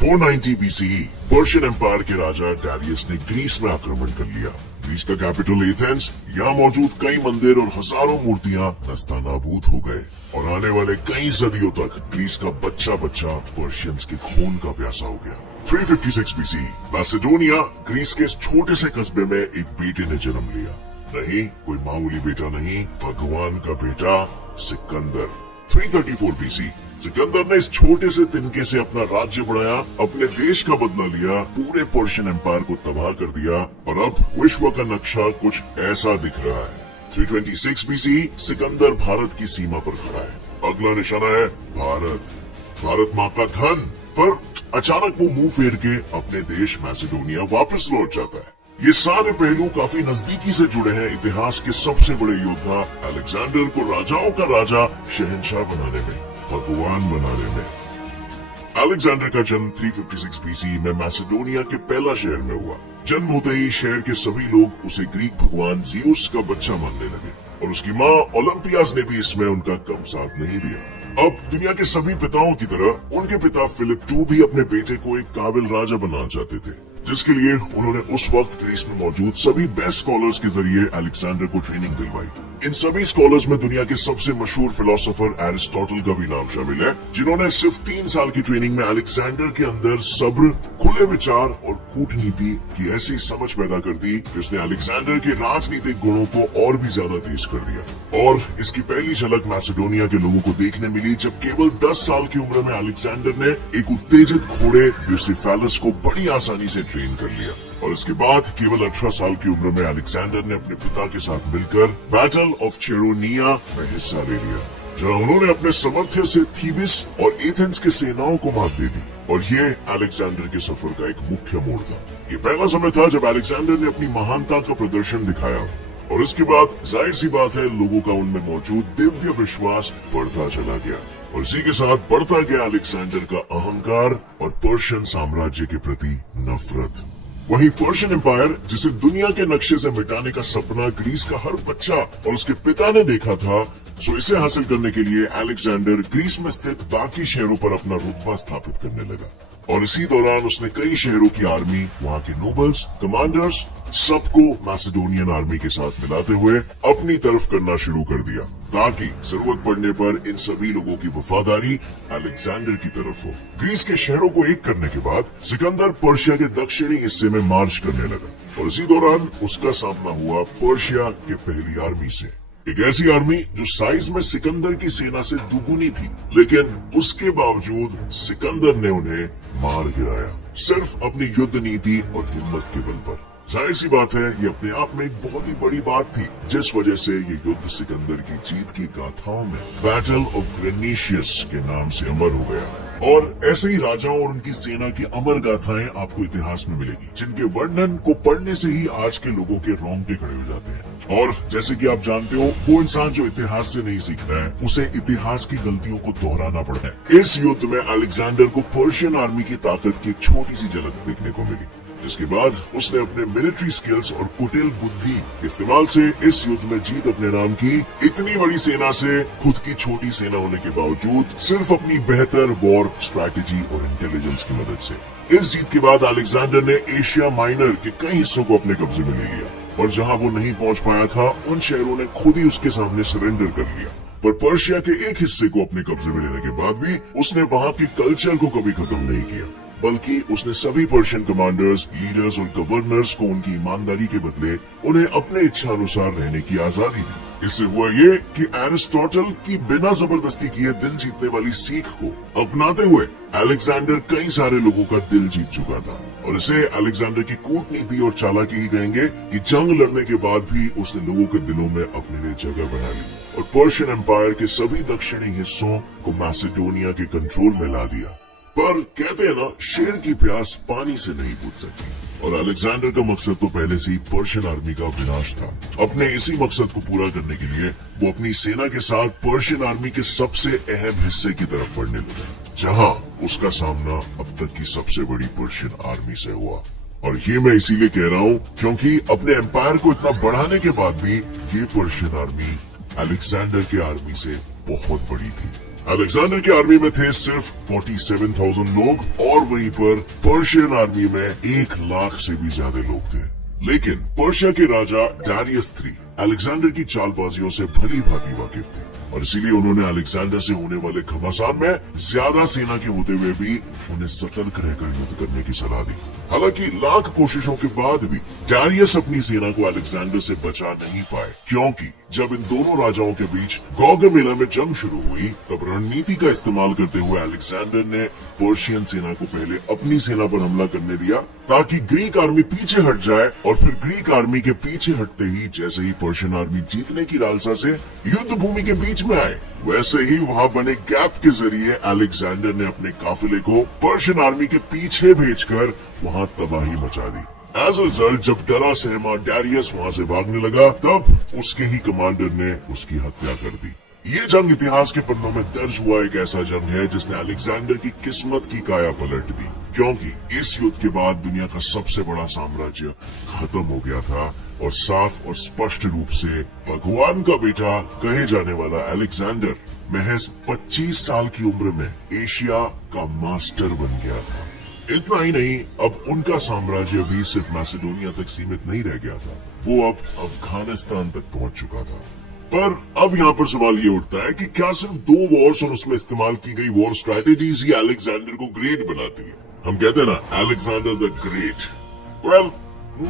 490 BCE Persian empire के राजा Darius ने Greece में आक्रमण कर लिया। ग्रीस का कैपिटल एथेंस, यहाँ मौजूद कई मंदिर और हजारों मूर्तियां नस्तानाबूद हो गए और आने वाले कई सदियों तक ग्रीस का बच्चा बच्चा पर्शियंस के खून का प्यासा हो गया। 356 BCE मैसेडोनिया ग्रीस के इस छोटे से कस्बे में एक बेटे ने जन्म लिया। नहीं, कोई मामूली बेटा नहीं, भगवान का बेटा सिकंदर। 334 BC सिकंदर ने इस छोटे से तिनके से अपना राज्य बढ़ाया, अपने देश का बदला लिया, पूरे पर्शियन एम्पायर को तबाह कर दिया और अब विश्व का नक्शा कुछ ऐसा दिख रहा है। 326 BC सिकंदर भारत की सीमा पर खड़ा है। अगला निशाना है भारत। भारत माँ का धन। पर अचानक वो मुंह फेर के अपने देश मैसेडोनिया वापस लौट जाता है। ये सारे पहलू काफी नजदीकी से जुड़े हैं इतिहास के सबसे बड़े योद्धा अलेक्जेंडर को राजाओं का राजा, शहंशाह बनाने में, भगवान बनाने में। अलेक्जेंडर का जन्म 356 BC में मैसेडोनिया के पहला शहर में हुआ। जन्म होते ही शहर के सभी लोग उसे ग्रीक भगवान ज़ीउस का बच्चा मानने लगे और उसकी माँ ओलंपियास ने भी इसमें उनका कम साथ नहीं दिया। अब दुनिया के सभी पिताओं की तरह उनके पिता फिलिप II भी अपने बेटे को एक काबिल राजा बनाना चाहते थे, जिसके लिए उन्होंने उस वक्त ग्रीस में मौजूद सभी बेस्ट स्कॉलर्स के जरिए अलेक्जेंडर को ट्रेनिंग दिलवाई। इन सभी स्कॉलर्स में दुनिया के सबसे मशहूर फिलोसोफर एरिस्टोटल का भी नाम शामिल है, जिन्होंने सिर्फ 3 साल की ट्रेनिंग में अलेक्जेंडर के अंदर सब्र, खुले विचार और कूटनीति की ऐसी समझ पैदा कर दी कि उसने अलेक्जेंडर के राजनीतिक गुणों को और भी ज्यादा तेज कर दिया। और इसकी पहली झलक मैसेडोनिया के लोगों को देखने मिली जब केवल 10 साल की उम्र में अलेक्जेंडर ने एक उत्तेजित घोड़े ब्यूसिफेलस को बड़ी आसानी से ट्रेन कर लिया। और इसके बाद केवल 18 साल की उम्र में अलेक्जेंडर ने अपने पिता के साथ मिलकर बैटल ऑफ चेरोनिया में हिस्सा ले लिया, जहां उन्होंने अपने सामर्थ्य से थीबिस और एथेंस की सेनाओं को मात दे दी। और ये अलेक्जेंडर के सफर का एक मुख्य मोड़ था। ये पहला समय था जब अलेक्जेंडर ने अपनी महानता का प्रदर्शन दिखाया और इसके बाद जाहिर सी बात है लोगों का उनमें मौजूद दिव्य विश्वास बढ़ता चला गया और इसी के साथ बढ़ता गया अलेक्जेंडर का अहंकार और पर्शियन साम्राज्य के प्रति नफरत। वहीं पर्शियन एम्पायर, जिसे दुनिया के नक्शे से मिटाने का सपना ग्रीस का हर बच्चा और उसके पिता ने देखा था, सो इसे हासिल करने के लिए अलेक्जेंडर ग्रीस में स्थित बाकी शहरों पर अपना रुतबा स्थापित करने लगा और इसी दौरान उसने कई शहरों की आर्मी, वहाँ के नोबल्स, कमांडर्स सबको मैसेडोनियन आर्मी के साथ मिलाते हुए अपनी तरफ करना शुरू कर दिया, ताकि जरूरत पड़ने पर इन सभी लोगों की वफादारी अलेक्जेंडर की तरफ हो। ग्रीस के शहरों को एक करने के बाद सिकंदर पर्शिया के दक्षिणी हिस्से में मार्च करने लगा और इसी दौरान उसका सामना हुआ पर्शिया के पहली आर्मी से। एक ऐसी आर्मी जो साइज में सिकंदर की सेना से दुगुनी थी, लेकिन उसके बावजूद सिकंदर ने उन्हें मार गिराया, सिर्फ अपनी युद्ध नीति और हिम्मत के बल पर। जाहिर सी बात है ये अपने आप में एक बहुत ही बड़ी बात थी, जिस वजह से ये युद्ध सिकंदर की जीत की गाथाओं में बैटल ऑफ ग्रेनिशियस के नाम से अमर हो गया। और ऐसे ही राजाओं और उनकी सेना की अमर गाथाएं आपको इतिहास में मिलेगी, जिनके वर्णन को पढ़ने से ही आज के लोगों के रोंगटे खड़े हो जाते हैं। और जैसे कि आप जानते हो, वो इंसान जो इतिहास से नहीं सीखता है, उसे इतिहास की गलतियों को दोहराना पड़ता है। इस युद्ध में अलेक्जेंडर को पर्शियन आर्मी की ताकत की एक छोटी सी झलक देखने को मिली, जिसके बाद उसने अपने मिलिट्री स्किल्स और कुटिल बुद्धि इस्तेमाल से इस युद्ध में जीत अपने नाम की। इतनी बड़ी सेना से खुद की छोटी सेना होने के बावजूद सिर्फ अपनी बेहतर वॉर स्ट्रैटेजी और इंटेलिजेंस की मदद से। इस जीत के बाद अलेक्जेंडर ने एशिया माइनर के कई हिस्सों को अपने कब्जे में ले लिया और जहां वो नहीं पहुंच पाया था, उन शहरों ने खुद ही उसके सामने सरेंडर कर लिया। पर पर्शिया के एक हिस्से को अपने कब्जे में लेने के बाद भी उसने वहां के कल्चर को कभी खत्म नहीं किया, बल्कि उसने सभी पर्शियन कमांडर्स, लीडर्स और गवर्नर्स को उनकी ईमानदारी के बदले उन्हें अपने इच्छा अनुसार रहने की आजादी दी। इससे हुआ ये कि एरिस्टोटल की बिना जबरदस्ती किए दिल जीतने वाली सीख को अपनाते हुए अलेक्जेंडर कई सारे लोगों का दिल जीत चुका था और इसे अलेक्जेंडर की कूटनीति और चालाकी ही कहेंगे कि जंग लड़ने के बाद भी उसने लोगों के दिलों में अपने लिए जगह बना ली और पर्शियन एम्पायर के सभी दक्षिणी हिस्सों को मैसेडोनिया के कंट्रोल में ला दिया। पर कहते हैं ना, शेर की प्यास पानी से नहीं बुझ सकती और अलेक्जेंडर का मकसद तो पहले से ही पर्शियन आर्मी का विनाश था। अपने इसी मकसद को पूरा करने के लिए वो अपनी सेना के साथ पर्शियन आर्मी के सबसे अहम हिस्से की तरफ बढ़ने लगा, जहां उसका सामना अब तक की सबसे बड़ी पर्शियन आर्मी से हुआ। और ये मैं इसीलिए कह रहा हूँ क्योंकि अपने एम्पायर को इतना बढ़ाने के बाद भी ये पर्शियन आर्मी अलेक्जेंडर की आर्मी से बहुत बड़ी थी। अलेक्जेंडर की आर्मी में थे सिर्फ 47,000 लोग और वहीं पर पर्शियन आर्मी में 1 लाख से भी ज्यादा लोग थे। लेकिन पर्शिया के राजा डारियस III अलेक्जेंडर की चालबाजियों से भली भांति वाकिफ थे और इसीलिए उन्होंने अलेक्जेंडर से होने वाले घमासान में ज्यादा सेना के होते हुए भी उन्हें सतर्क रहकर युद्ध करने की सलाह दी। हालांकि लाख कोशिशों के बाद भी डारियस अपनी सेना को अलेक्जेंडर से बचा नहीं पाए, क्योंकि जब इन दोनों राजाओं के बीच गौगमेला में जंग शुरू हुई तब रणनीति का इस्तेमाल करते हुए अलेक्जेंडर ने पर्शियन सेना को पहले अपनी सेना पर हमला करने दिया ताकि ग्रीक आर्मी पीछे हट जाए और फिर ग्रीक आर्मी के पीछे हटते ही जैसे ही पर्शियन आर्मी जीतने की लालसा से युद्ध भूमि के बीच में आए, वैसे ही वहां बने गैप के जरिए अलेक्जेंडर ने अपने काफिले को पर्शियन आर्मी के पीछे भेजकर वहां तबाही मचा दी। एज अ रिजल्ट जब डरा सहमा डारियस वहां से भागने लगा तब उसके ही कमांडर ने उसकी हत्या कर दी। ये जंग इतिहास के पन्नों में दर्ज हुआ एक ऐसा जंग है जिसने अलेक्जेंडर की किस्मत की काया पलट दी, क्योंकि इस युद्ध के बाद दुनिया का सबसे बड़ा साम्राज्य खत्म हो गया था और साफ और स्पष्ट रूप से भगवान का बेटा कहे जाने वाला अलेक्जेंडर महज 25 साल की उम्र में एशिया का मास्टर बन गया था। इतना ही नहीं, अब उनका साम्राज्य भी सिर्फ मैसेडोनिया तक सीमित नहीं रह गया था, वो अब अफगानिस्तान तक पहुंच चुका था। पर अब यहाँ पर सवाल ये उठता है कि क्या सिर्फ 2 वॉर्स और उसमें इस्तेमाल की गई वॉर स्ट्रैटेजीज ही अलेक्जेंडर को ग्रेट बनाती है? हम कहते हैं ना अलेक्जेंडर द ग्रेट। वेल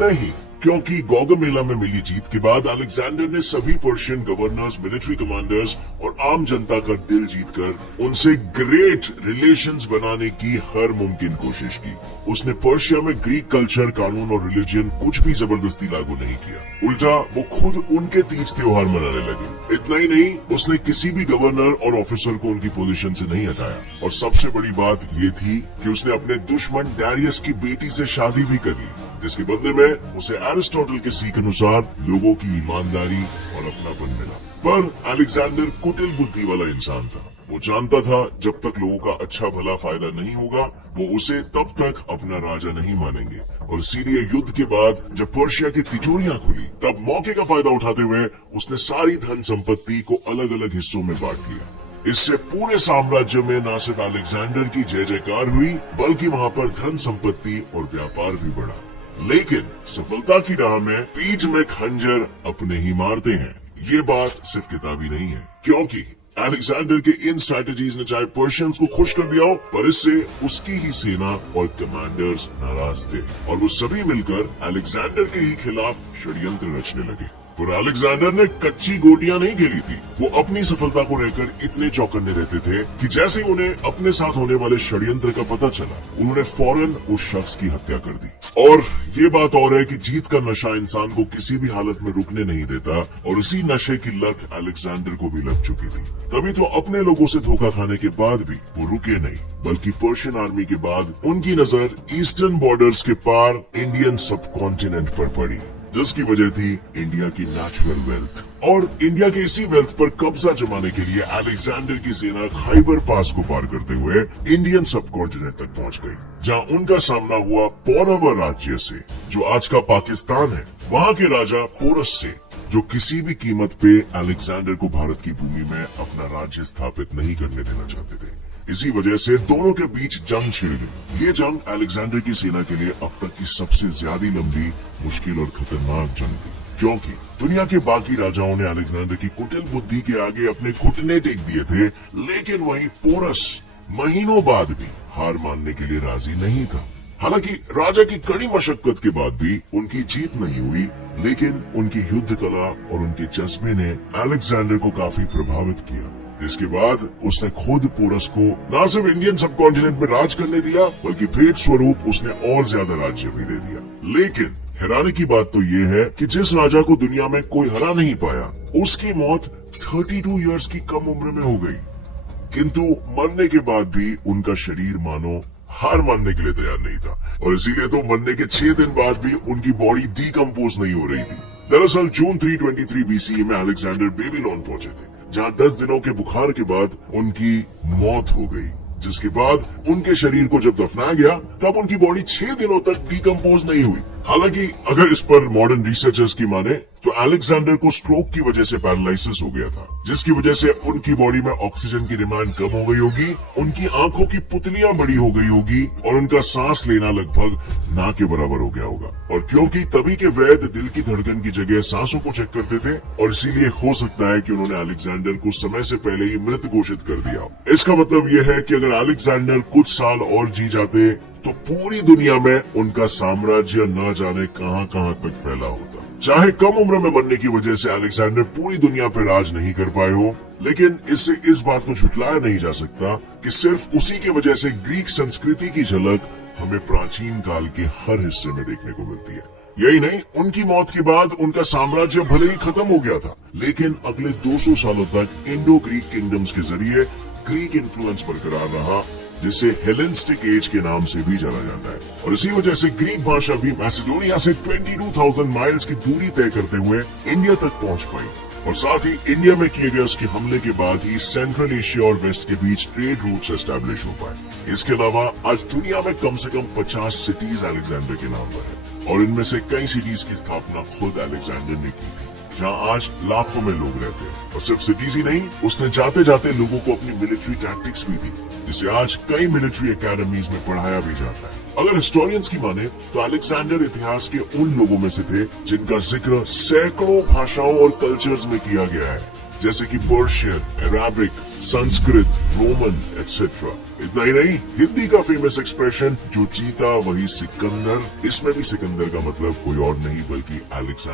नहीं, क्योंकि गौगमेला में मिली जीत के बाद अलेक्जेंडर ने सभी पर्शियन गवर्नर्स, मिलिट्री कमांडर्स और आम जनता का दिल जीतकर उनसे ग्रेट रिलेशंस बनाने की हर मुमकिन कोशिश की। उसने पर्शिया में ग्रीक कल्चर, कानून और रिलीजन कुछ भी जबरदस्ती लागू नहीं किया, उल्टा वो खुद उनके तीज त्योहार मनाने लगे। इतना ही नहीं, उसने किसी भी गवर्नर और ऑफिसर को उनकी पोजीशन से नहीं हटाया और सबसे बड़ी बात ये थी कि उसने अपने दुश्मन डारियस की बेटी से शादी भी कर ली, जिसके बदले में उसे एरिस्टोटल के सीख अनुसार लोगों की ईमानदारी और अपनापन मिला। पर अलेक्जेंडर कुटिल बुद्धि वाला इंसान था। वो जानता था जब तक लोगों का अच्छा भला फायदा नहीं होगा वो उसे तब तक अपना राजा नहीं मानेंगे, और इसीलिए युद्ध के बाद जब पर्शिया की तिजोरियां खुली तब मौके का फायदा उठाते हुए उसने सारी धन संपत्ति को अलग अलग हिस्सों में बांट लिया। इससे पूरे साम्राज्य में न सिर्फ अलेक्जेंडर की जय जयकार हुई बल्कि वहां पर धन संपत्ति और व्यापार भी बढ़ा। लेकिन सफलता की राह में पीठ में खंजर अपने ही मारते हैं, ये बात सिर्फ किताबी नहीं है, क्योंकि अलेक्जेंडर के इन स्ट्रैटेजीज ने चाहे पर्शियंस को खुश कर दिया हो, पर इससे उसकी ही सेना और कमांडर्स नाराज थे और वो सभी मिलकर अलेक्जेंडर के ही खिलाफ षड्यंत्र रचने लगे। पर अलेक्जेंडर ने कच्ची गोटियां नहीं खेली थी। वो अपनी सफलता को लेकर इतने चौकन्ने रहते थे कि जैसे ही उन्हें अपने साथ होने वाले षड्यंत्र का पता चला उन्होंने फौरन उस शख्स की हत्या कर दी। और ये बात और है कि जीत का नशा इंसान को किसी भी हालत में रुकने नहीं देता और इसी नशे की लत अलेक्जेंडर को भी लग चुकी थी। तभी तो अपने लोगों से धोखा खाने के बाद भी वो रुके नहीं, बल्कि पर्शियन आर्मी के बाद उनकी नजर ईस्टर्न बॉर्डर्स के पार इंडियन सब कॉन्टिनेंट पर पड़ी, जिसकी वजह थी इंडिया की नेचुरल वेल्थ। और इंडिया के इसी वेल्थ पर कब्जा जमाने के लिए अलेक्जेंडर की सेना खैबर पास को पार करते हुए इंडियन सब कॉन्टिनेंट तक पहुंच गई, जहां उनका सामना हुआ पौरव राज्य से, जो आज का पाकिस्तान है, वहां के राजा पोरस से, जो किसी भी कीमत पे अलेक्जेंडर को भारत की भूमि में अपना राज्य स्थापित नहीं करने देना चाहते थे। इसी वजह से दोनों के बीच जंग छिड़ गई। ये जंग अलेक्जेंडर की सेना के लिए अब तक की सबसे ज्यादा लंबी, मुश्किल और खतरनाक जंग थी, क्योंकि दुनिया के बाकी राजाओं ने अलेक्जेंडर की कुटिल बुद्धि के आगे अपने घुटने टेक दिए थे, लेकिन वहीं पोरस महीनों बाद भी हार मानने के लिए राजी नहीं था। हालांकि राजा की कड़ी मशक्कत के बाद भी उनकी जीत नहीं हुई, लेकिन उनकी युद्ध कला और उनके जज्बे ने अलेक्जेंडर को काफी प्रभावित किया। इसके बाद उसने खुद पोरस को न सिर्फ इंडियन सब कॉन्टिनेंट में राज करने दिया, बल्कि भेंट स्वरूप उसने और ज्यादा राज्य भी दे दिया। लेकिन हैरानी की बात तो ये है कि जिस राजा को दुनिया में कोई हरा नहीं पाया, उसकी मौत 32 इयर्स की कम उम्र में हो गई। किंतु मरने के बाद भी उनका शरीर मानो हार मानने के लिए तैयार नहीं था, और इसीलिए तो मरने के 6 दिन बाद भी उनकी बॉडी डीकम्पोज नहीं हो रही थी। दरअसल जून 323 BCE में अलेक्जेंडर बेबीलोन पहुंचे थे, जहां 10 दिनों के बुखार के बाद उनकी मौत हो गई, जिसके बाद उनके शरीर को जब दफनाया गया तब उनकी बॉडी 6 दिनों तक डीकम्पोज नहीं हुई। हालांकि अगर इस पर मॉडर्न रिसर्चर्स की माने तो अलेक्जेंडर को स्ट्रोक की वजह से पैरालिसिस हो गया था, जिसकी वजह से उनकी बॉडी में ऑक्सीजन की डिमांड कम हो गई होगी, उनकी आंखों की पुतलियां बड़ी हो गई होगी और उनका सांस लेना लगभग ना के बराबर हो गया होगा। और क्योंकि तभी के वैद्य दिल की धड़कन की जगह सांसों को चेक करते थे, और इसीलिए हो सकता है कि उन्होंने अलेक्जेंडर को समय से पहले ही मृत घोषित कर दिया। इसका मतलब यह है कि अगर अलेक्जेंडर कुछ साल और जी जाते तो पूरी दुनिया में उनका साम्राज्य न जाने कहां कहां तक फैला होता। चाहे कम उम्र में मरने की वजह से अलेक्जेंडर पूरी दुनिया पर राज नहीं कर पाए हो, लेकिन इससे इस बात को झुटलाया नहीं जा सकता कि सिर्फ उसी की वजह से ग्रीक संस्कृति की झलक हमें प्राचीन काल के हर हिस्से में देखने को मिलती है। यही नहीं, उनकी मौत के बाद उनका साम्राज्य भले ही खत्म हो गया था, लेकिन अगले 200 सालों तक इंडो ग्रीक किंगडम्स के जरिए ग्रीक इन्फ्लुएंस बरकरार रहा, जिसे हेलेनिस्टिक एज के नाम से भी जाना जाता है। और इसी वजह से ग्रीक भाषा भी मैसेडोनिया से 22,000 माइल्स की दूरी तय करते हुए इंडिया तक पहुंच पाई, और साथ ही इंडिया में किए गए उसके हमले के बाद ही सेंट्रल एशिया और वेस्ट के बीच ट्रेड रूट्स एस्टैब्लिश हो पाए। इसके अलावा आज दुनिया में कम से कम 50 सिटीज अलेक्जेंडर के नाम पर है, और इनमें से कई सिटीज की स्थापना खुद अलेक्जेंडर ने की थी, जहां आज लाखों में लोग रहते हैं। और सिर्फ सिटीज ही नहीं, उसने जाते जाते लोगों को अपनी मिलिट्री टैक्टिक्स भी दी, जिसे आज कई मिलिट्री एकेडमीज में पढ़ाया भी जाता है। अगर हिस्टोरियंस की माने तो अलेक्जेंडर इतिहास के उन लोगों में से थे जिनका जिक्र सैकड़ों भाषाओं और कल्चर्स में किया गया है, जैसे कि Persian, Arabic, Sanskrit, Roman etcetera. इतना ही नहीं, हिंदी का फेमस एक्सप्रेशन जो जीता वही सिकंदर, इसमें भी सिकंदर का मतलब कोई और नहीं बल्कि अलेक्जेंडर